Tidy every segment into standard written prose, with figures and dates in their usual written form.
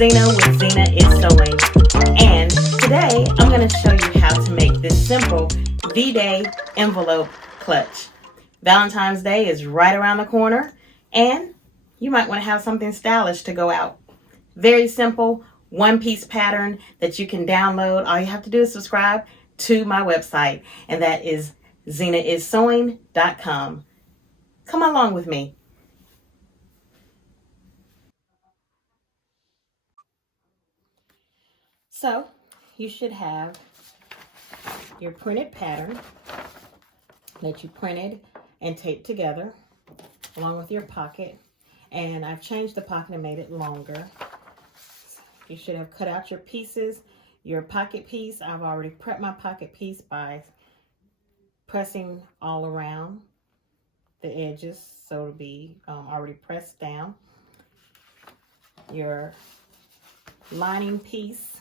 Zena with Zena is Sewing, and today I'm going to show you how to make this simple V-Day envelope clutch. Valentine's Day is right around the corner, and you might want to have something stylish to go out. Very simple, one-piece pattern that you can download. All you have to do is subscribe to my website, and that is zenaissewing.com. Come along with me. So you should have your printed pattern that you printed and taped together along with your pocket. And I've changed the pocket and made it longer. You should have cut out your pieces. Your pocket piece, I've already prepped my pocket piece by pressing all around the edges so it'll be already pressed down. Your lining piece,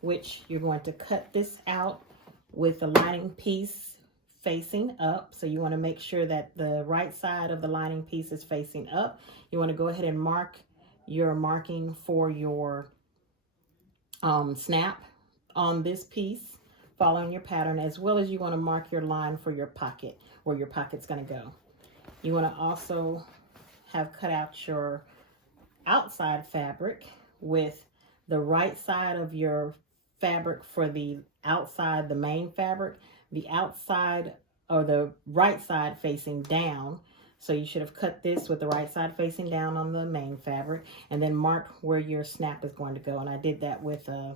which you're going to cut this out with the lining piece facing up. So you want to make sure that the right side of the lining piece is facing up. You want to go ahead and mark your marking for your snap on this piece, following your pattern, as well as you want to mark your line for your pocket, where your pocket's going to go. You want to also have cut out your outside fabric with the right side of your fabric for the outside, the main fabric, the outside or the right side facing down. So you should have cut this with the right side facing down on the main fabric, and then mark where your snap is going to go. And I did that with a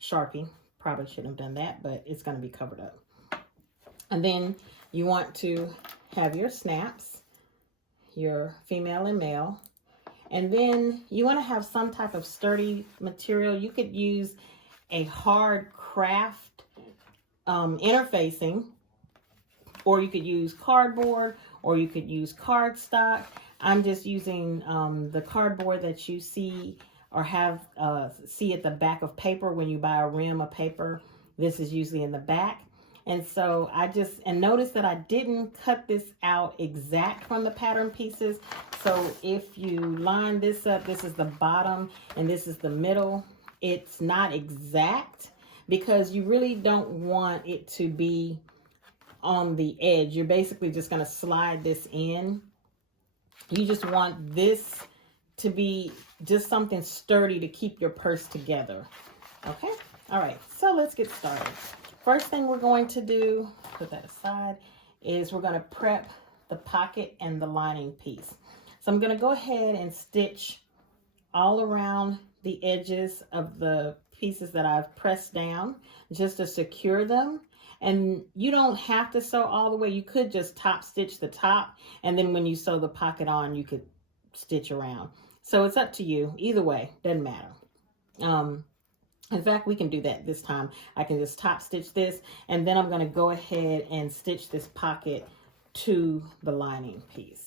Sharpie. Probably shouldn't have done that, but it's going to be covered up. And then you want to have your snaps, your female and male. And then you want to have some type of sturdy material. You could use a hard craft interfacing, or you could use cardboard, or you could use cardstock. I'm just using the cardboard that you see or have see at the back of paper when you buy a rim of paper. This is usually in the back. And so notice that I didn't cut this out exact from the pattern pieces. So if you line this up, this is the bottom and this is the middle. It's not exact because you really don't want it to be on the edge. You're basically just going to slide this in. You just want this to be just something sturdy to keep your purse together. Okay? All right. So let's get started. First thing we're going to do, put that aside, is we're going to prep the pocket and the lining piece. So I'm going to go ahead and stitch all around the edges of the pieces that I've pressed down just to secure them. And you don't have to sew all the way. You could just top stitch the top, and then when you sew the pocket on, you could stitch around. So it's up to you. Either way, doesn't matter. In fact, we can do that this time. I can just top stitch this, and then I'm going to go ahead and stitch this pocket to the lining piece.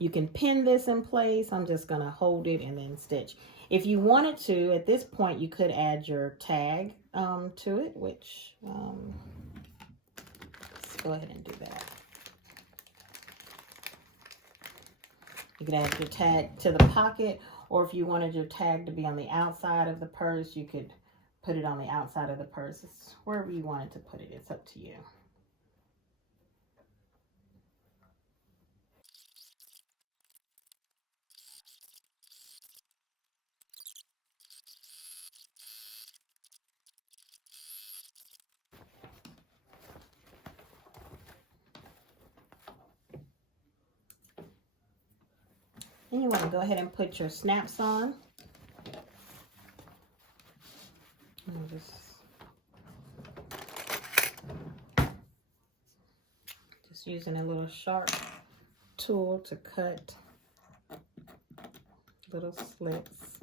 You can pin this in place. I'm just going to hold it and then stitch. If you wanted to, at this point, you could add your tag to it, which let's go ahead and do that. You can add your tag to the pocket, or if you wanted your tag to be on the outside of the purse, you could put it on the outside of the purse. It's wherever you wanted to put it. It's up to you. And you want to go ahead and put your snaps on. Just using a little sharp tool to cut little slits.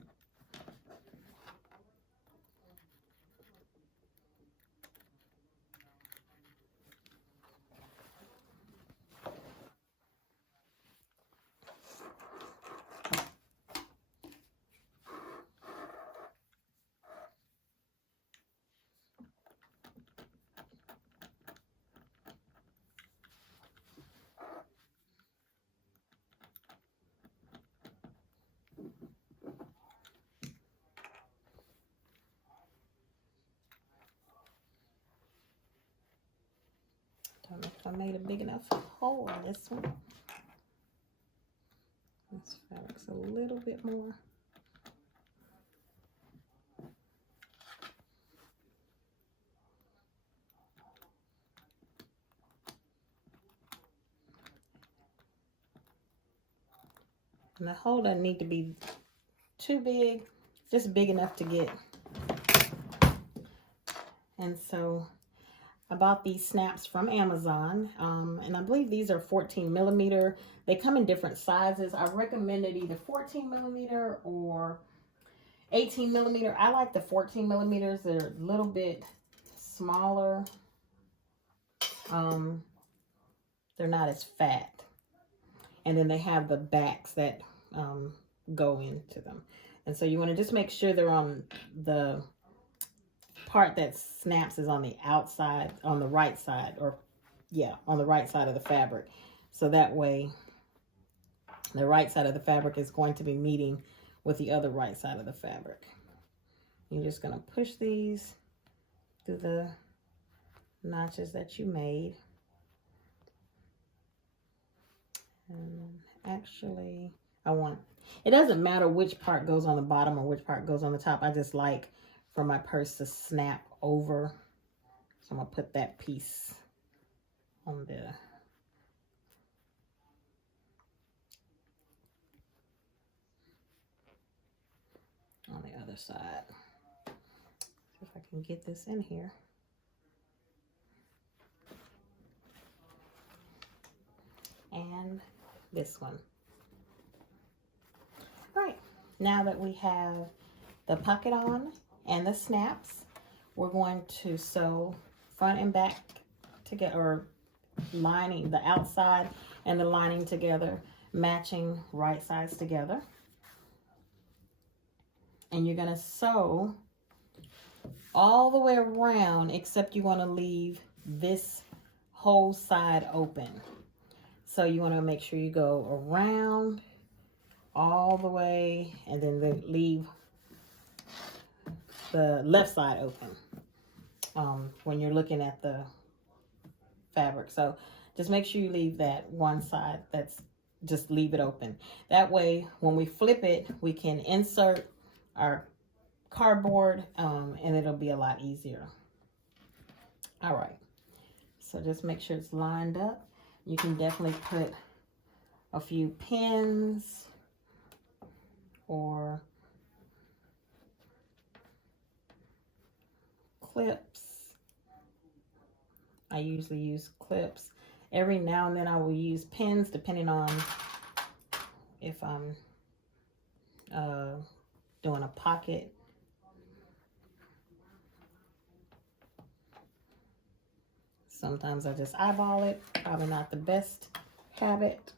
if I made a big enough hole in this one. This fabric's a little bit more. And the hole doesn't need to be too big, just big enough to get. And so I bought these snaps from Amazon, and I believe these are 14 millimeter. They come in different sizes. I recommended either 14 millimeter or 18 millimeter. I like the 14 millimeters. They're a little bit smaller. They're not as fat. And then they have the backs that go into them. And so you want to just make sure they're on the part that snaps is on the outside, on the right side, or yeah, on the right side of the fabric. So that way the right side of the fabric is going to be meeting with the other right side of the fabric. You're just going to push these through the notches that you made. And actually, it doesn't matter which part goes on the bottom or which part goes on the top. I just like for my purse to snap over. So I'm going to put that piece on the other side. See if I can get this in here. And this one. All right, now that we have the pocket on and the snaps, we're going to sew front and back together, or lining the outside and the lining together, matching right sides together. And you're going to sew all the way around, except you want to leave this whole side open. So you want to make sure you go around all the way and then leave the left side open when you're looking at the fabric. So just make sure you leave that one side, just leave it open. That way when we flip it, we can insert our cardboard and it'll be a lot easier. All right, so just make sure it's lined up. You can definitely put a few pins or clips. I usually use clips. Every now and then I will use pins depending on if I'm doing a pocket. Sometimes I just eyeball it. Probably not the best habit.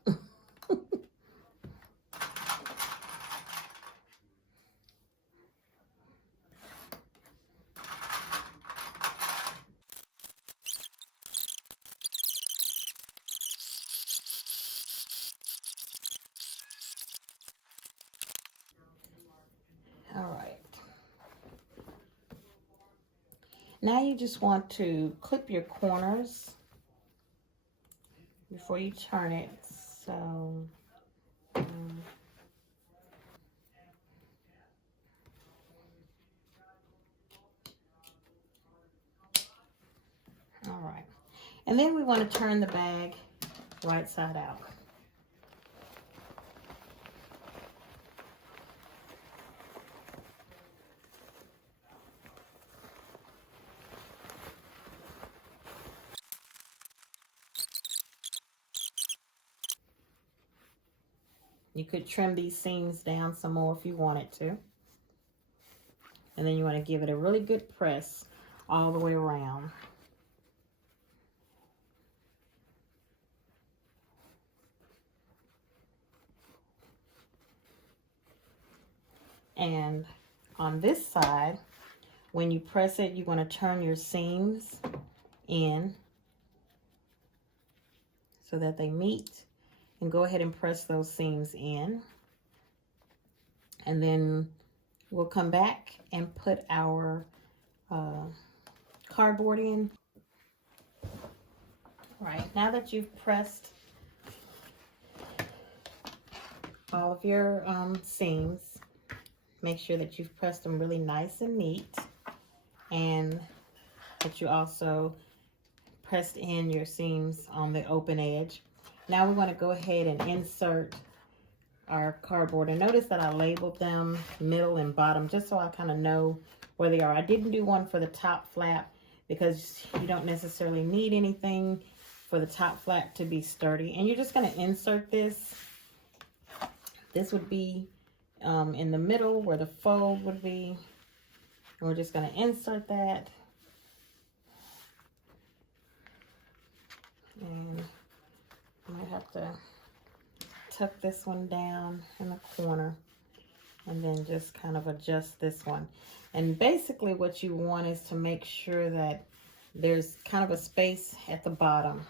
All right. Now you just want to clip your corners before you turn it. So all right. And then we want to turn the bag right side out. You could trim these seams down some more if you wanted to. And then you want to give it a really good press all the way around. And on this side, when you press it, you want to turn your seams in so that they meet. And go ahead and press those seams in. And then we'll come back and put our cardboard in. Right, now that you've pressed all of your seams, make sure that you've pressed them really nice and neat, and that you also pressed in your seams on the open edge. Now we want to go ahead and insert our cardboard, and notice that I labeled them middle and bottom just so I kind of know where they are. I didn't do one for the top flap because you don't necessarily need anything for the top flap to be sturdy. And you're just going to insert this. This would be in the middle where the fold would be. And we're just going to insert that. And I might have to tuck this one down in the corner and then just kind of adjust this one. And basically what you want is to make sure that there's kind of a space at the bottom.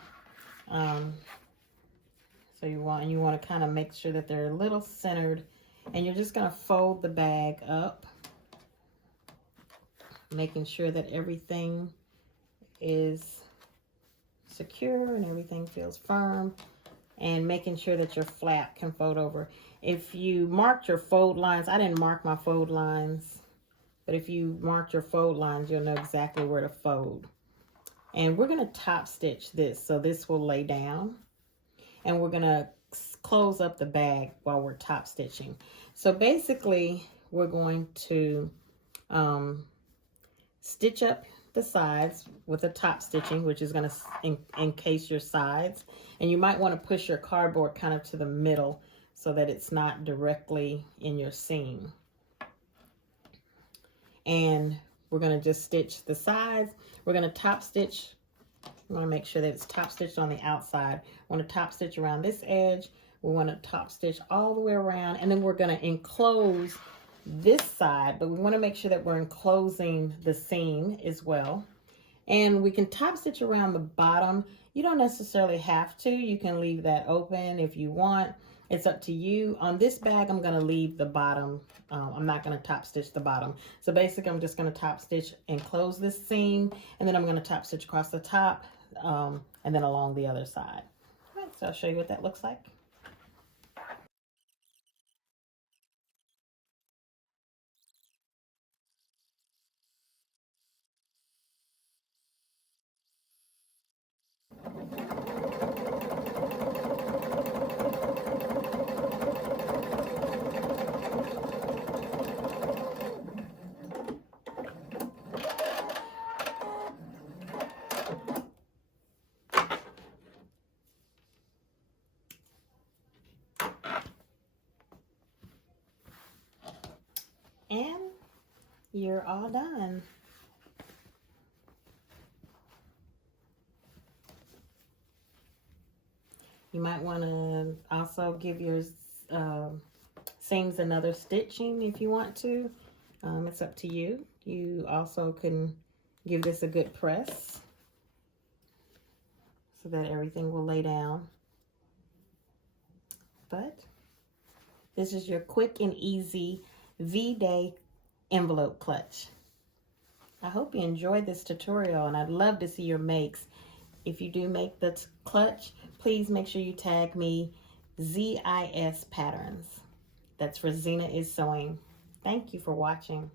So you want to kind of make sure that they're a little centered, and you're just going to fold the bag up, making sure that everything is secure and everything feels firm, and making sure that your flap can fold over. If you marked your fold lines, I didn't mark my fold lines, but if you marked your fold lines, you'll know exactly where to fold. And we're going to top stitch this, so this will lay down, and we're going to close up the bag while we're top stitching. So basically we're going to stitch up the sides with the top stitching, which is going to encase your sides, and you might want to push your cardboard kind of to the middle so that it's not directly in your seam. And we're going to just stitch the sides. We're going to top stitch. We want to make sure that it's top stitched on the outside. We want to top stitch around this edge. We want to top stitch all the way around, and then we're going to enclose this side, but we want to make sure that we're enclosing the seam as well. And we can top stitch around the bottom. You don't necessarily have to. You can leave that open if you want. It's up to you. On this bag, I'm going to leave the bottom. I'm not going to top stitch the bottom. So basically, I'm just going to top stitch and close this seam, and then I'm going to top stitch across the top and then along the other side. All right, so I'll show you what that looks like. And you're all done. You might want to also give your seams another stitching if you want to. It's up to you. You also can give this a good press so that everything will lay down. But this is your quick and easy V-Day envelope clutch. I hope you enjoyed this tutorial, and I'd love to see your makes. If you do make the clutch, please make sure you tag me ZIS Patterns. That's for Zena is Sewing. Thank you for watching.